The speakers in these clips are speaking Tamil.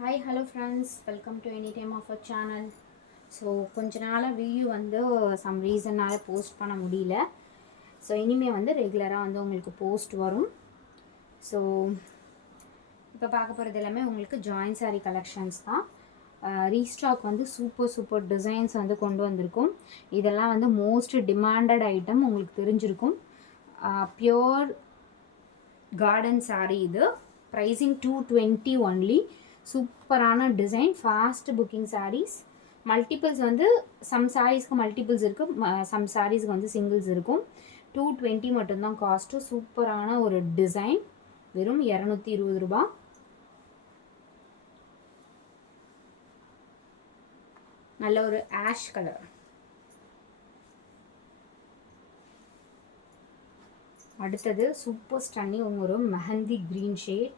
Hi hello friends, welcome to any time of a channel. So கொஞ்ச நாளாக வீடியோ சம் ரீசன்னால் போஸ்ட் பண்ண முடியல. ஸோ இனிமேல் ரெகுலராக உங்களுக்கு போஸ்ட் வரும். ஸோ இப்போ பார்க்க போகிறது எல்லாமே உங்களுக்கு ஜாயின் சாரீ கலெக்ஷன்ஸ் தான். ரீஸ்டாக் சூப்பர் டிசைன்ஸ் கொண்டு வந்திருக்கும். இதெல்லாம் மோஸ்ட் டிமாண்டட் ஐட்டம், உங்களுக்கு தெரிஞ்சிருக்கும். Pure cotton sari. இது ப்ரைஸிங் 220 ஒன்லி. சூப்பரான design, fast booking saris. Multiples some சாரீஸ்க்கு மல்டிபிள்ஸ் இருக்குது, சம் சாரீஸ்க்கு சிங்கிள்ஸ் இருக்கும். 220 மட்டும்தான் காஸ்ட்டு. சூப்பரான ஒரு டிசைன், வெறும் 220 ரூபா. நல்ல ஒரு ஆஷ் கலர். அடுத்தது சூப்பர் ஸ்டன்னிங் ஒரு மெஹந்தி க்ரீன் ஷேட்.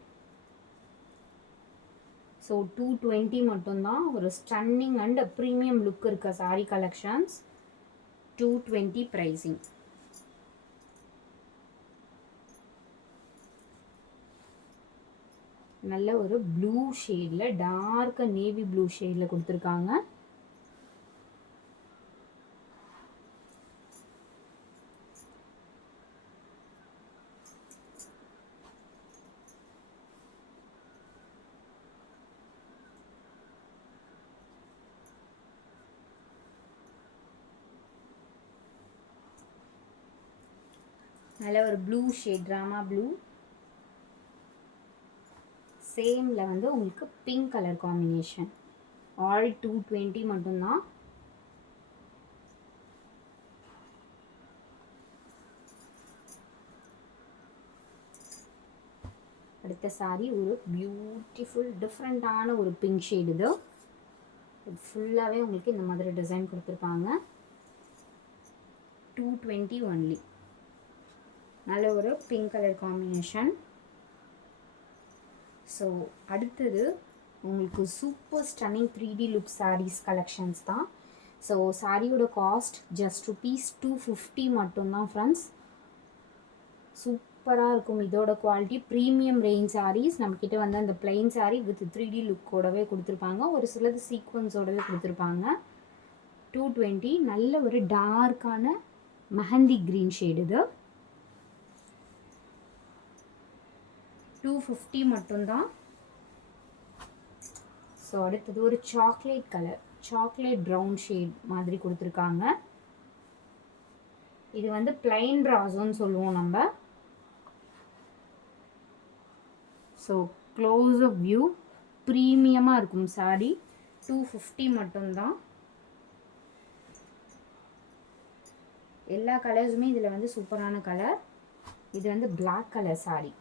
ஸோ 220 மட்டும்தான். ஒரு ஸ்டன்னிங் அண்ட் ப்ரீமியம் லுக் இருக்க சாரீ கலெக்ஷன்ஸ். 220 ப்ரைஸிங். நல்ல ஒரு ப்ளூ ஷேடில், டார்க் நேவி ப்ளூ ஷேடில் கொடுத்துருக்காங்க. நல்ல ஒரு ப்ளூ ஷேட், ட்ராமா ப்ளூ. சேமில் உங்களுக்கு பிங்க் கலர் காம்பினேஷன். ஆல் 220 மட்டும்தான். அடுத்த சாரி ஒரு பியூட்டிஃபுல் டிஃப்ரெண்ட்டான ஒரு பிங்க் ஷேடு. இது ஃபுல்லாகவே உங்களுக்கு இந்த மாதிரி டிசைன் கொடுத்துருப்பாங்க. 220 ஒன்லி. நல்ல ஒரு பிங்க் கலர் காம்பினேஷன். ஸோ அடுத்தது உங்களுக்கு super stunning 3D look sarees collections தான். ஸோ சாரியோட காஸ்ட் ஜஸ்ட் ₹250 மட்டும்தான் ஃப்ரெண்ட்ஸ். சூப்பராக இருக்கும் இதோட குவாலிட்டி. Premium range saris. நம்மக்கிட்ட அந்த பிளெயின் சாரீ வித் 3D லுக்கோடவே கொடுத்துருப்பாங்க. ஒரு சிலது சீக்வன்ஸோடவே கொடுத்துருப்பாங்க. 220. நல்ல ஒரு டார்க்கான மெஹந்தி க்ரீன் ஷேடு. இது 250 மட்டும்தான். ஸோ அடுத்தது ஒரு chocolate colour, chocolate brown shade மாதிரி கொடுத்துருக்காங்க. இது பிளைன் ப்ராசோன்னு சொல்லுவோம் நம்ம. ஸோ க்ளோஸ் அப் வியூ, ப்ரீமியமாக இருக்கும் சாரி. 250 மட்டும்தான். எல்லா கலர்ஸுமே இதில் சூப்பரான கலர். இது black colour sari.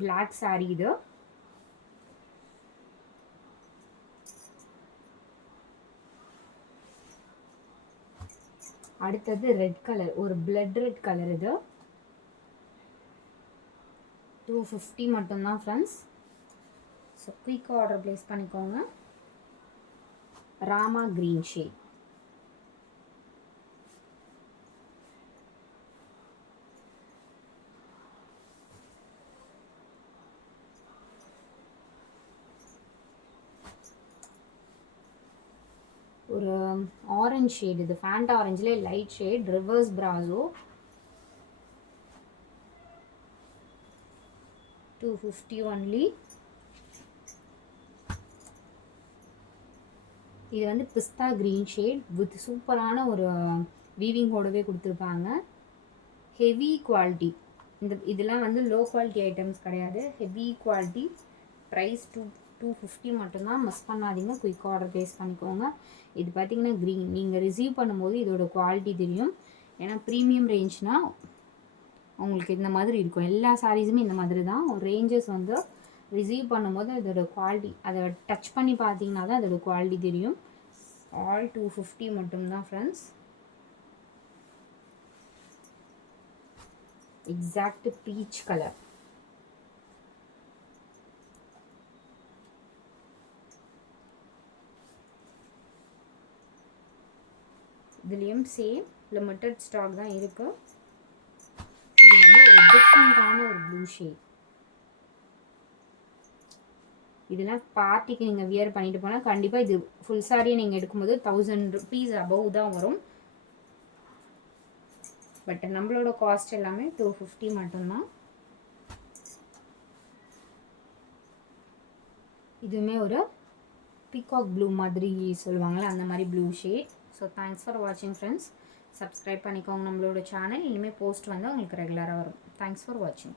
Black sari இது. அடுத்தது ரெட் கலர், ஒரு பிளட் ரெட் கலர். இது 250 மட்டும்தான் ஃப்ரெண்ட்ஸ். ஸோ குயிக்காக ஆர்டர் ப்ளேஸ் பண்ணிக்கோங்க. Rama green shade. ஒரு ஆரஞ்ச் ஷேட். இது ஃபேண்டா ஆரஞ்சில் லைட் ஷேட், ரிவர்ஸ் பிராசோ. 250 ஒன்லி. இது பிஸ்தா க்ரீன் ஷேட் வித் சூப்பரான ஒரு வீவிங்கோடவே கொடுத்துருப்பாங்க. Heavy quality. இதெல்லாம் லோ குவாலிட்டி ஐட்டம்ஸ் கிடையாது, ஹெவி குவாலிட்டி. ப்ரைஸ் 250 மட்டும்தான். மிஸ் பண்ணாதீங்க, குயிக் ஆர்டர் ப்ளேஸ் பண்ணிக்கோங்க. இது பார்த்தீங்கன்னா க்ரீன். நீங்கள் ரிசீவ் பண்ணும்போது இதோட குவாலிட்டி தெரியும். ஏன்னா ப்ரீமியம் ரேஞ்ச்னால் உங்களுக்கு இந்த மாதிரி இருக்கும். எல்லா சாரீஸுமே இந்த மாதிரி தான். ஒரு ரேஞ்சஸ் ரிசீவ் பண்ணும்போது இதோட குவாலிட்டி, அதை டச் பண்ணி பார்த்தீங்கன்னா தான் அதோட குவாலிட்டி தெரியும். ஆல் 250 மட்டும்தான் ஃப்ரெண்ட்ஸ். Exact peach colour. இதுலேயும் சேம் லிமிட்டட் ஸ்டாக் தான் இருக்குது. இது ஒரு டிஃப்ரெண்ட்டான ஒரு ப்ளூ ஷேட். இதெல்லாம் பார்ட்டிக்கு நீங்கள் வியர் பண்ணிட்டு போனால் கண்டிப்பாக இது ஃபுல் சாரியை நீங்கள் எடுக்கும்போது 1000 rupees அபவ் தான் வரும். பட் நம்மளோட காஸ்ட் எல்லாமே 250 மட்டும்தான். இதுவுமே ஒரு பீகாக் ப்ளூ மாதிரி சொல்லுவாங்கள்ல, அந்த மாதிரி blue shade. So thanks for வாட்சிங் ஃப்ரெண்ட்ஸ். சப்ஸ்கிரைப் பண்ணிக்கோங்க நம்மளோட சேனல். இனிமேல் போஸ்ட் வந்து உங்களுக்கு ரெகுலராக வரும். தேங்க்ஸ் ஃபார் வாட்சிங்.